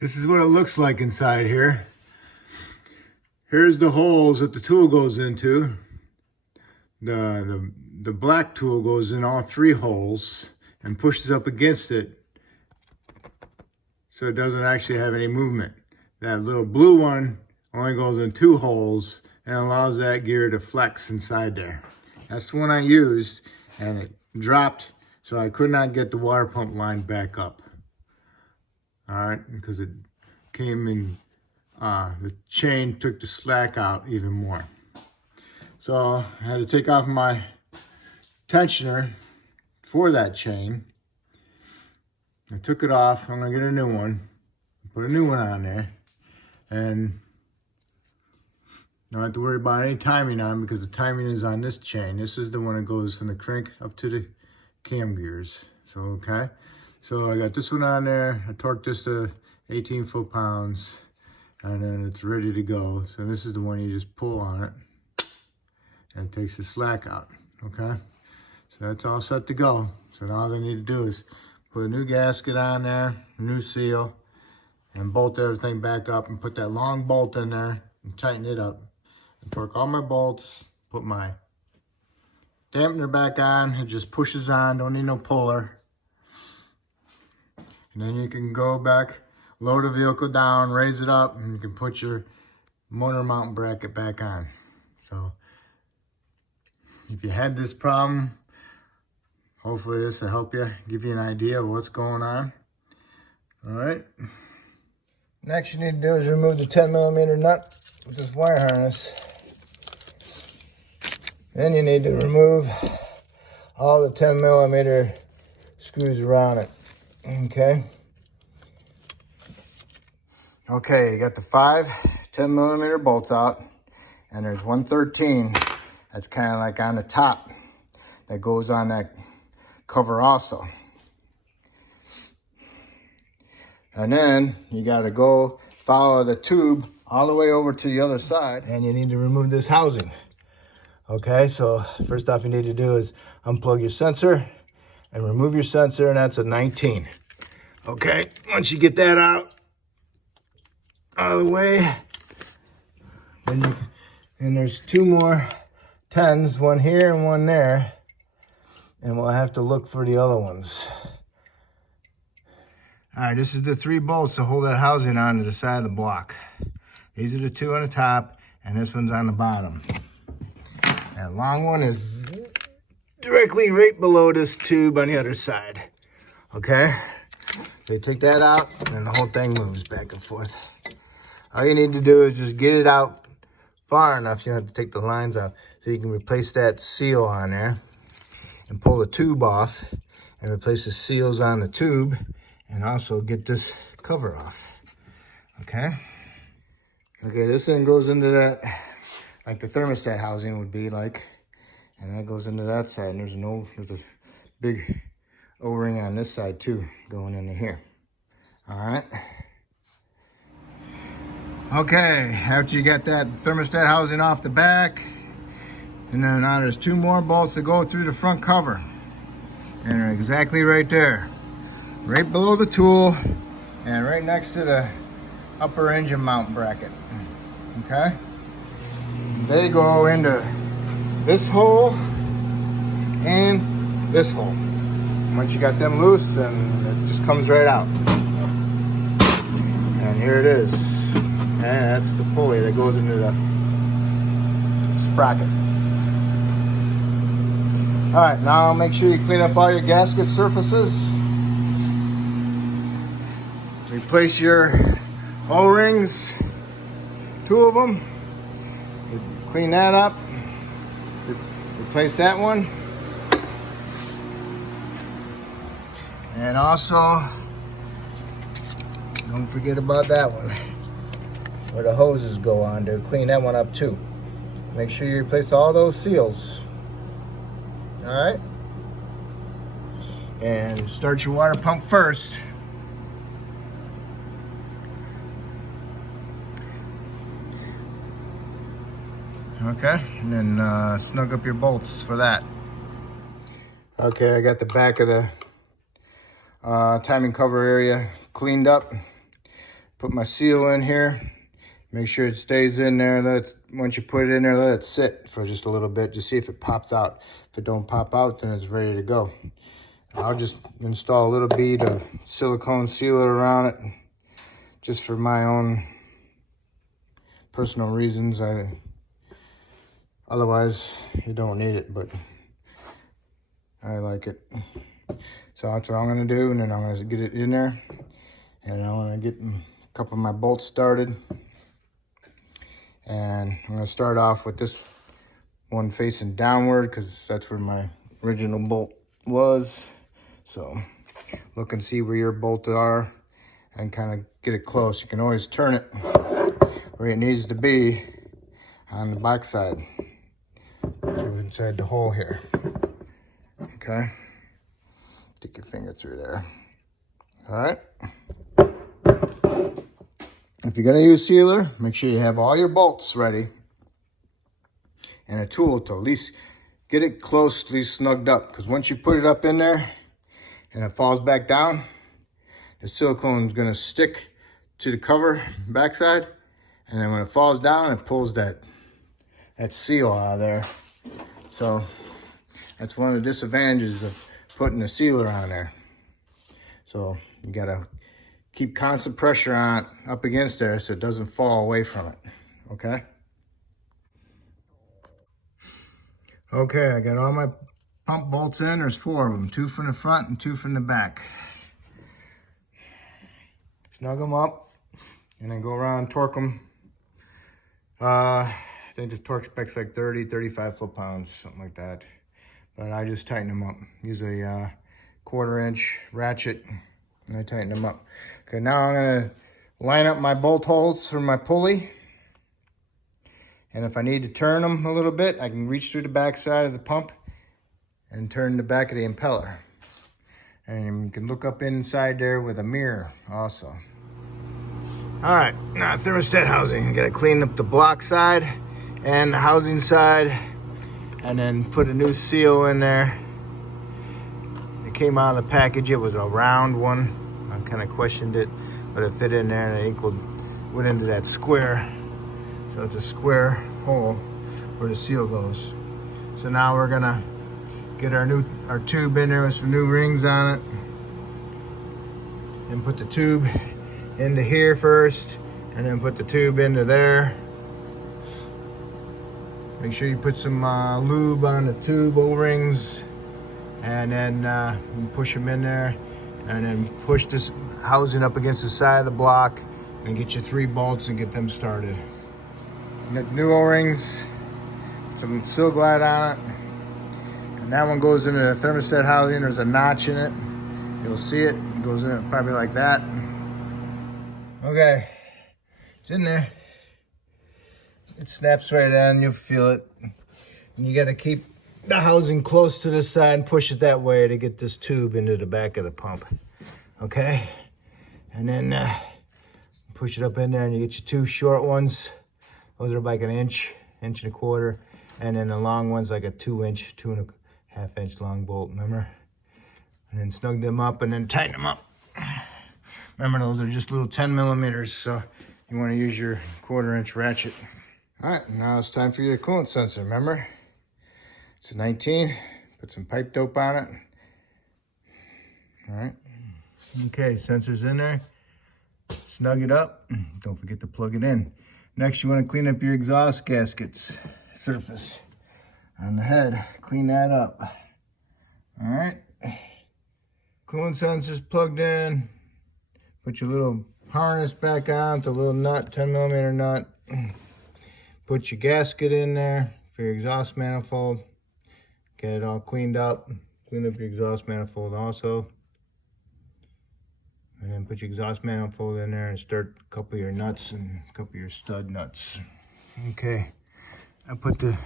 This is what it looks like inside here. Here's the holes that the tool goes into. The black tool goes in all three holes and pushes up against it so it doesn't actually have any movement. That little blue one only goes in two holes and allows that gear to flex inside there. That's the one I used, and it dropped, so I could not get the water pump line back up. All right, because it came in, the chain took the slack out even more. So I had to take off my tensioner for that chain. I took it off. I'm gonna get a new one, put a new one on there, and don't have to worry about any timing on because the timing is on this chain. This is the one that goes from the crank up to the cam gears. So, okay. So I got this one on there. I torqued this to 18 foot-pounds, and then it's ready to go. So this is the one you just pull on it, and it takes the slack out, okay? So that's all set to go. So now all they need to do is put a new gasket on there, a new seal, and bolt everything back up and put that long bolt in there and tighten it up. And torque all my bolts, put my dampener back on. It just pushes on, don't need no puller. And then you can go back, lower the vehicle down, raise it up, and you can put your motor mount bracket back on. So if you had this problem, hopefully this will help you, give you an idea of what's going on. All right. Next you need to do is remove the 10mm nut with this wire harness. Then you need to remove all the 10mm screws around it. Okay. Okay, you got the 5 10mm bolts out, and there's 113 that's kind of like on the top that goes on that cover also. And then you got to go follow the tube all the way over to the other side, and you need to remove this housing. Okay, so first off you need to do is unplug your sensor and remove your sensor, and that's a 19. Okay, once you get that out of the way, then and there's 2 more 10s, one here and one there, and we'll have to look for the other ones. All right, this is the 3 bolts to hold that housing on to the side of the block. These are the 2 on the top, and this one's on the bottom. That long one is directly right below this tube on the other side. Okay? So you take that out, and the whole thing moves back and forth. All you need to do is just get it out far enough. You don't have to take the lines out. So you can replace that seal on there and pull the tube off and replace the seals on the tube and also get this cover off. Okay? Okay, this thing goes into that, like the thermostat housing would be like, and that goes into that side, and there's a big O-ring on this side too, going into here. All right. Okay, after you got that thermostat housing off the back, and then now there's 2 more bolts that go through the front cover, and they're exactly right there, right below the tool, and right next to the upper engine mount bracket. Okay. They go into this hole and this hole. Once you got them loose, then it just comes right out. And here it is. And that's the pulley that goes into the sprocket. All right, now make sure you clean up all your gasket surfaces. Replace your O-rings, 2 of them. Clean that up. Replace that one. And also, don't forget about that one, where the hoses go on to clean that one up too. Make sure you replace all those seals. All right? And start your water pump first. Okay, and then snug up your bolts for that. Okay, I got the back of the timing cover area cleaned up. Put my seal in here. Make sure it stays in there. Once you put it in there, let it sit for just a little bit to see if it pops out. If it don't pop out, then it's ready to go. I'll just install a little bead of silicone sealer around it, just for my own personal reasons. Otherwise, you don't need it, but I like it. So that's what I'm gonna do, and then I'm gonna get it in there, and I'm gonna get a couple of my bolts started. And I'm gonna start off with this one facing downward because that's where my original bolt was. So look and see where your bolts are and kind of get it close. You can always turn it where it needs to be on the back side. So inside the hole here. Okay. Stick your finger through there. All right. If you're gonna use sealer, make sure you have all your bolts ready and a tool to at least get it closely snugged up. Because once you put it up in there and it falls back down, the silicone is gonna stick to the cover backside, and then when it falls down, it pulls that seal out of there. So that's one of the disadvantages of putting a sealer on there. So you gotta keep constant pressure on it up against there so it doesn't fall away from it, okay? Okay, I got all my pump bolts in. There's 4 of them, 2 from the front and 2 from the back. Snug them up and then go around and torque them. I think the torque spec's like 30, 35 foot-pounds, something like that. But I just tighten them up. Use a 1/4 inch ratchet and I tighten them up. Okay, now I'm gonna line up my bolt holes for my pulley. And if I need to turn them a little bit, I can reach through the back side of the pump and turn the back of the impeller. And you can look up inside there with a mirror also. All right, now thermostat housing. You gotta clean up the block side and the housing side, and then put a new seal in there. It came out of the package, it was a round one. I kind of questioned it, but it fit in there and it went into that square. So it's a square hole where the seal goes. So now we're gonna get our tube in there with some new rings on it, and put the tube into here first, and then put the tube into there. Make sure you put some lube on the tube O-rings, and then you push them in there, and then push this housing up against the side of the block, and get your 3 bolts and get them started. Get new O-rings, some Silglide on it, and that one goes into the thermostat housing. There's a notch in it. You'll see it. It goes in it probably like that. Okay, it's in there. It snaps right on. You'll feel it. And you got to keep the housing close to the side and push it that way to get this tube into the back of the pump. Okay, and then push it up in there, and you get your 2 short ones. Those are like an inch and a quarter, and then the long one's like a 2-inch, 2.5 inch long bolt, remember? And then snug them up and then tighten them up. Remember, those are just little 10 millimeters, so you want to use your 1/4 inch ratchet. All right, now it's time for your coolant sensor, remember? It's a 19, put some pipe dope on it. All right. Okay, sensor's in there. Snug it up. Don't forget to plug it in. Next, you want to clean up your exhaust gaskets surface on the head. Clean that up. All right. Coolant sensor's plugged in. Put your little harness back on with a little nut, 10 millimeter nut. Put your gasket in there for your exhaust manifold. Get it all cleaned up. Clean up your exhaust manifold also. And then put your exhaust manifold in there and start a couple of your nuts and a couple of your stud nuts. Okay, I put the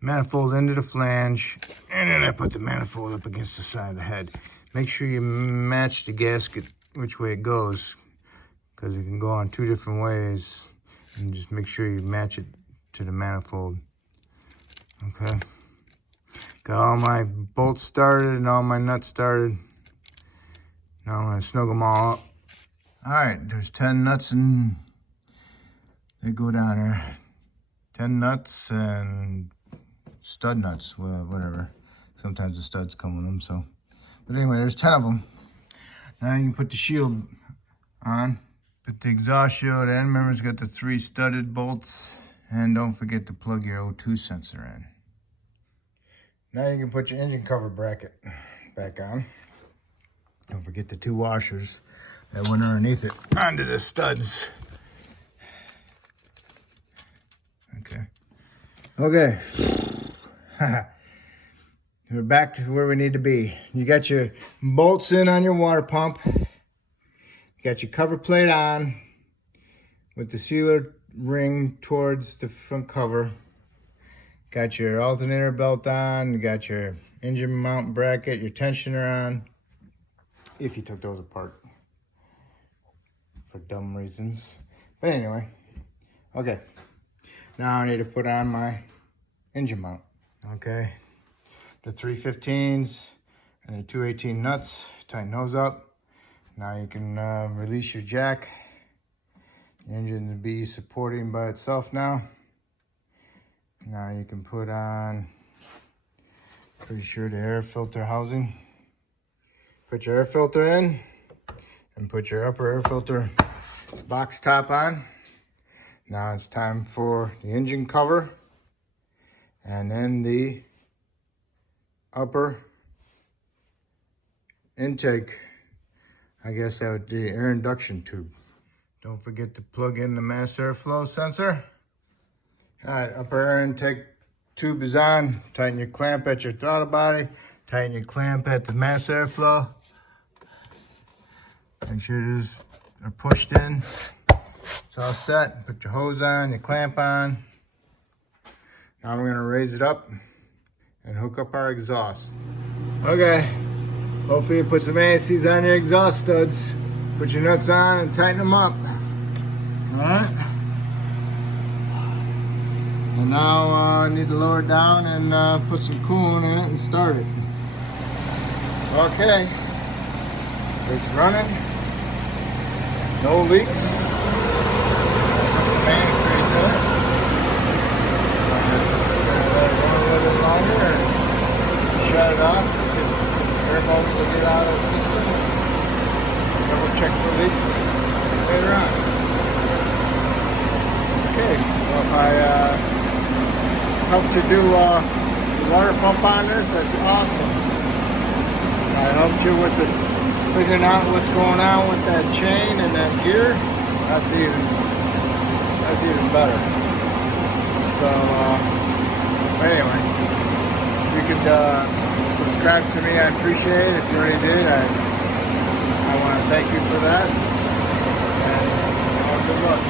manifold into the flange, and then I put the manifold up against the side of the head. Make sure you match the gasket which way it goes, because it can go on 2 different ways, and just make sure you match it to the manifold. Okay, got all my bolts started and all my nuts started. Now I'm going to snug them all up All right, there's 10 nuts and they go down there. 10 nuts and stud nuts, well, whatever. Sometimes the studs come with them, so. But anyway, there's 10 of them. Now you can put the shield on. Put the exhaust shield in. Remember, it's got the 3 studded bolts. And don't forget to plug your O2 sensor in. Now you can put your engine cover bracket back on. Don't forget the 2 washers that went underneath it onto the studs. Okay. We're back to where we need to be. You got your bolts in on your water pump. You got your cover plate on with the sealer ring towards the front cover. Got your alternator belt on. You got your engine mount bracket, your tensioner on. If you took those apart for dumb reasons. But anyway, okay. Now I need to put on my engine mount. Okay, the 315s and the 218 nuts. Tighten those up. Now you can release your jack. The engine will be supporting by itself now. Now you can put on, pretty sure, the air filter housing. Put your air filter in and put your upper air filter box top on. Now it's time for the engine cover and then the upper intake. I guess that would be the air induction tube. Don't forget to plug in the mass airflow sensor. All right, upper air intake tube is on. Tighten your clamp at your throttle body. Tighten your clamp at the mass airflow. Make sure these are pushed in. It's all set. Put your hose on, your clamp on. Now we're gonna raise it up and hook up our exhaust. Okay, hopefully you put some ASCs on your exhaust studs. Put your nuts on and tighten them up. All right. And now I need to lower it down and put some coolant in it and start it. Okay, it's running. No leaks. Fan creates in it. Just gonna let it run a little bit longer and shut it off. See if air bubbles will get out of the system. Double check for leaks later on. Okay, well, if I helped you do the water pump on this, that's awesome. I helped you with figuring out what's going on with that chain and that gear. That's even better. So anyway, if you could subscribe to me, I appreciate it. If you already did, I want to thank you for that. And good luck.